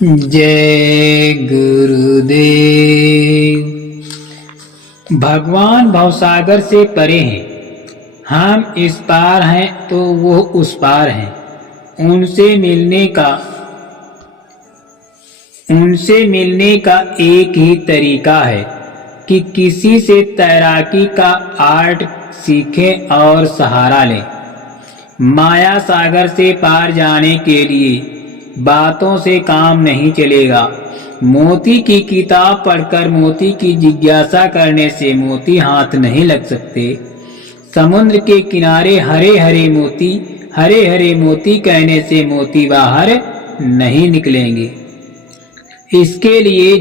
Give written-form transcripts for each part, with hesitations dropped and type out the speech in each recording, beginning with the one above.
जय गुरुदेव। भगवान भवसागर से परे हैं, हम इस पार हैं तो वो उस पार हैं। उनसे मिलने का एक ही तरीका है कि किसी से तैराकी का आर्ट सीखें और सहारा लें। माया सागर से पार जाने के लिए बातों से काम नहीं चलेगा। मोती की किताब पढ़कर मोती की जिज्ञासा करने से मोती हाथ नहीं लग सकते। समुद्र के किनारे हरे हरे मोती कहने से मोती बाहर नहीं निकलेंगे। इसके लिए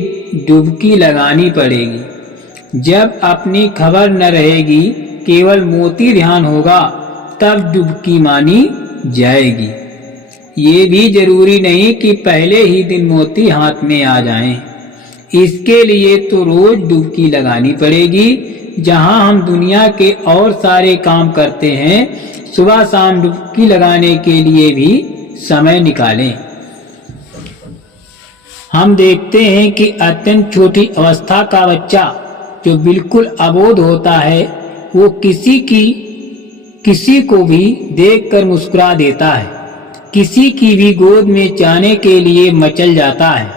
डुबकी लगानी पड़ेगी। जब अपनी खबर न रहेगी, केवल मोती ध्यान होगा, तब डुबकी मानी जाएगी। ये भी जरूरी नहीं कि पहले ही दिन मोती हाथ में आ जाएं। इसके लिए तो रोज डुबकी लगानी पड़ेगी। जहां हम दुनिया के और सारे काम करते हैं, सुबह शाम डुबकी लगाने के लिए भी समय निकालें। हम देखते हैं कि अत्यंत छोटी अवस्था का बच्चा जो बिल्कुल अबोध होता है, वो किसी को भी देखकर मुस्कुरा देता है, किसी की भी गोद में जाने के लिए मचल जाता है।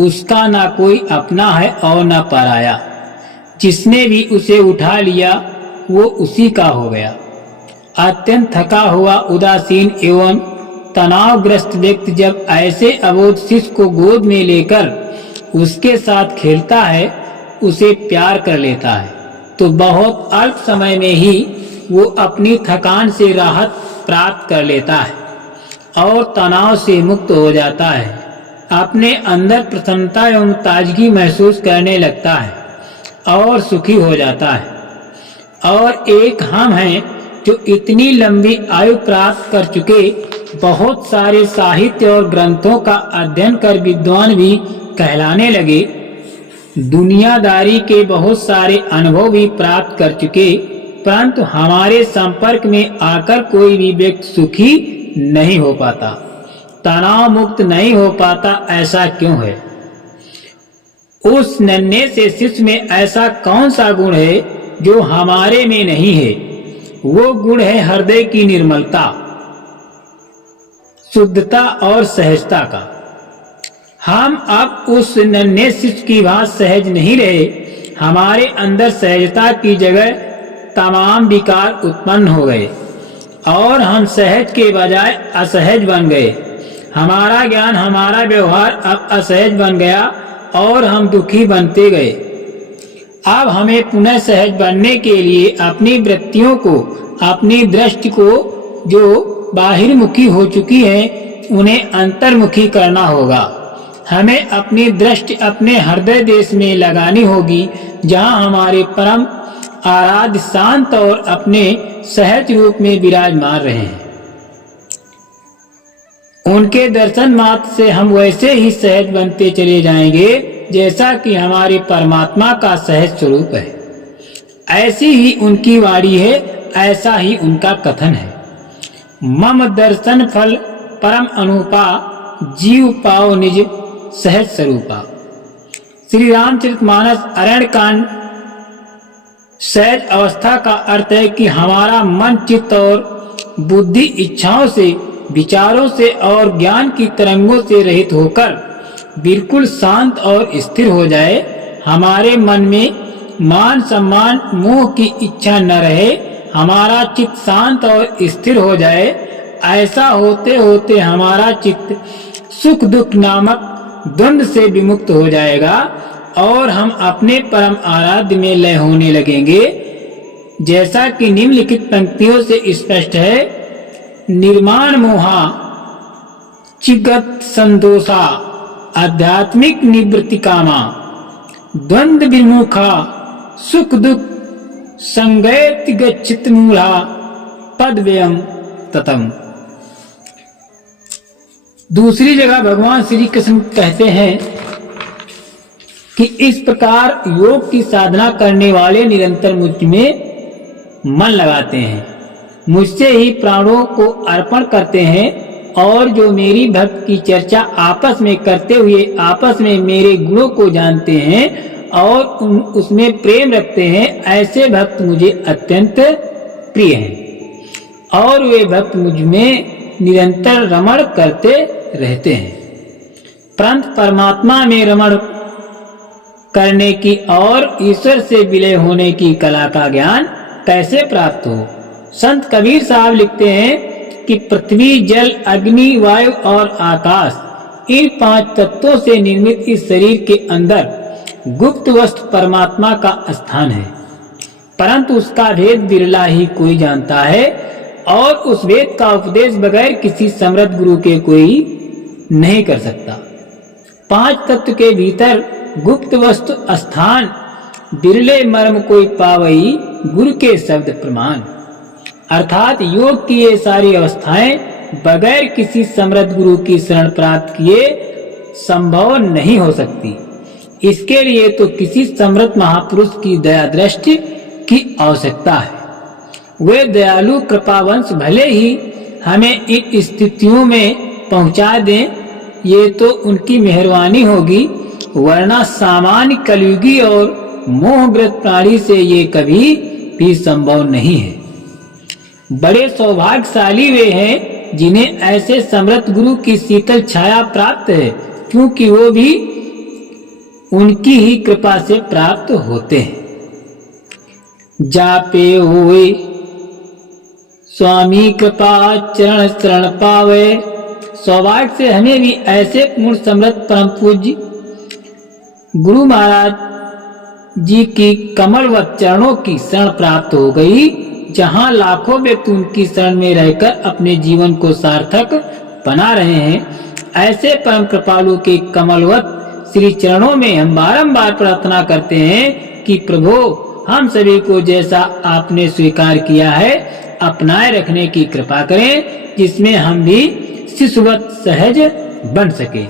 उसका ना कोई अपना है और ना पराया। जिसने भी उसे उठा लिया वो उसी का हो गया। अत्यंत थका हुआ, उदासीन एवं तनावग्रस्त व्यक्ति जब ऐसे अबोध शिशु को गोद में लेकर उसके साथ खेलता है, उसे प्यार कर लेता है, तो बहुत अल्प समय में ही वो अपनी थकान से राहत प्राप्त कर लेता है और तनाव से मुक्त हो जाता है। अपने अंदर प्रसन्नता एवं ताजगी महसूस करने लगता है और सुखी हो जाता है। और एक हम हैं जो इतनी लंबी आयु प्राप्त कर चुके, बहुत सारे साहित्य और ग्रंथों का अध्ययन कर विद्वान भी कहलाने लगे, दुनियादारी के बहुत सारे अनुभव भी प्राप्त कर चुके, परंतु हमारे संपर्क में आकर कोई भी व्यक्ति सुखी नहीं हो पाता, तनाव मुक्त नहीं हो पाता। ऐसा क्यों है? उस नन्हे से शिशु में ऐसा कौन सा गुण है जो हमारे में नहीं है? वो गुण है हृदय की निर्मलता, शुद्धता और सहजता का। हम अब उस नन्हे शिशु की भांति सहज नहीं रहे। हमारे अंदर सहजता की जगह तमाम विकार उत्पन्न हो गए और हम सहज के बजाय असहज बन गए। हमारा ज्ञान, हमारा व्यवहार अब असहज बन गया और हम दुखी बनते गए। अब हमें पुनः सहज बनने के लिए अपनी वृत्तियों को, अपनी दृष्टि को जो बाहिर्मुखी हो चुकी है, उन्हें अंतर्मुखी करना होगा। हमें अपनी दृष्टि अपने हृदय देश में लगानी होगी, जहां हमारे परम आराध्य शांत और अपने सहज रूप में विराजमान रहे हैं। उनके दर्शन मात्र से हम वैसे ही सहज बनते चले जाएंगे जैसा कि हमारे परमात्मा का सहज स्वरूप है। ऐसी ही उनकी वाणी है, ऐसा ही उनका कथन है। मम दर्शन फल परम अनुपा, जीव पाओ निज सहज स्वरूपा। श्री रामचरितमानस अरण्य कांड। सहज अवस्था का अर्थ है कि हमारा मन, चित्त और बुद्धि इच्छाओं से, विचारों से और ज्ञान की तरंगों से रहित होकर बिल्कुल शांत और स्थिर हो जाए। हमारे मन में मान सम्मान मोह की इच्छा न रहे। हमारा चित्त शांत और स्थिर हो जाए। ऐसा होते होते हमारा चित्त सुख दुख नामक द्वंद्व से विमुक्त हो जाएगा और हम अपने परम आराध्य में लय होने लगेंगे। जैसा कि निम्नलिखित पंक्तियों से स्पष्ट है: निर्माण मोहा चिगत संदोषा, आध्यात्मिक निवृत्ति कामा, द्वंद्व विमुखा, सुख दुख संगैति गच्छित मूढ़ा, पदव्ययम ततम। दूसरी जगह भगवान श्री कृष्ण कहते हैं कि इस प्रकार योग की साधना करने वाले निरंतर मुझ में मन लगाते हैं, मुझसे ही प्राणों को अर्पण करते हैं, और जो मेरी भक्त की चर्चा आपस में करते हुए आपस में मेरे गुणों को जानते हैं और उसमें प्रेम रखते हैं, ऐसे भक्त मुझे अत्यंत प्रिय हैं और वे भक्त मुझ में निरंतर रमण करते रहते हैं। परंतु परमात्मा में रमण करने की और ईश्वर से विलय होने की कला का ज्ञान कैसे प्राप्त हो? संत कबीर साहब लिखते हैं कि पृथ्वी, जल, अग्नि, वायु और आकाश, इन 5 तत्वों से निर्मित इस शरीर के अंदर गुप्त वस्तु परमात्मा का स्थान है, परंतु उसका भेद बिरला ही कोई जानता है और उस वेद का उपदेश बगैर किसी समर्थ गुरु के कोई नहीं कर सकता। 5 तत्व के भीतर गुप्त वस्तु स्थान, बिरले मर्म कोई पावई, गुरु के शब्द प्रमाण। अर्थात योग की ये सारी अवस्थाएं बगैर किसी समर्थ गुरु की शरण प्राप्त किए संभव नहीं हो सकती। इसके लिए तो किसी समर्थ महापुरुष की दया दृष्टि की आवश्यकता है। वे दयालु कृपावंश भले ही हमें इन स्थितियों में पहुंचा दें, ये तो उनकी मेहरबानी होगी, वरना सामान्य कलयुगी और मोहग्रस्त प्राणी से ये कभी भी संभव नहीं है। बड़े सौभाग्यशाली वे हैं जिन्हें ऐसे समर्थ गुरु की शीतल छाया प्राप्त है, क्योंकि वो भी उनकी ही कृपा से प्राप्त होते हैं। जापे हुए स्वामी कृपा चरण शरण पावे। सौभाग्य से हमें भी ऐसे पूर्ण समर्थ परम पूज्य गुरु महाराज जी की कमलवत चरणों की शरण प्राप्त हो गई, जहां लाखों व्यक्ति उनकी शरण में रहकर अपने जीवन को सार्थक बना रहे हैं। ऐसे परम कृपालु के कमलवत श्री चरणों में हम बारंबार प्रार्थना करते हैं कि प्रभु, हम सभी को जैसा आपने स्वीकार किया है अपनाए रखने की कृपा करें, जिसमें हम भी शिशुवत सहज बन सके।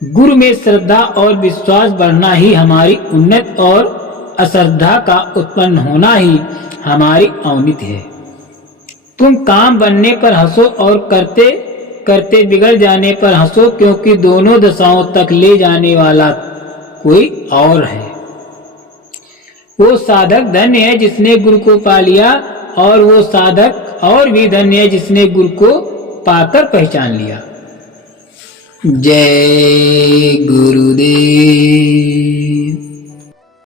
गुरु में श्रद्धा और विश्वास बढ़ना ही हमारी उन्नत और अश्रद्धा का उत्पन्न होना ही हमारी अवनति है। तुम काम बनने पर हंसो और करते करते बिगड़ जाने पर हंसो, क्योंकि दोनों दशाओं तक ले जाने वाला कोई और है। वो साधक धन्य है जिसने गुरु को पा लिया, और वो साधक और भी धन्य है जिसने गुरु को पाकर पहचान लिया। जय गुरुदेव।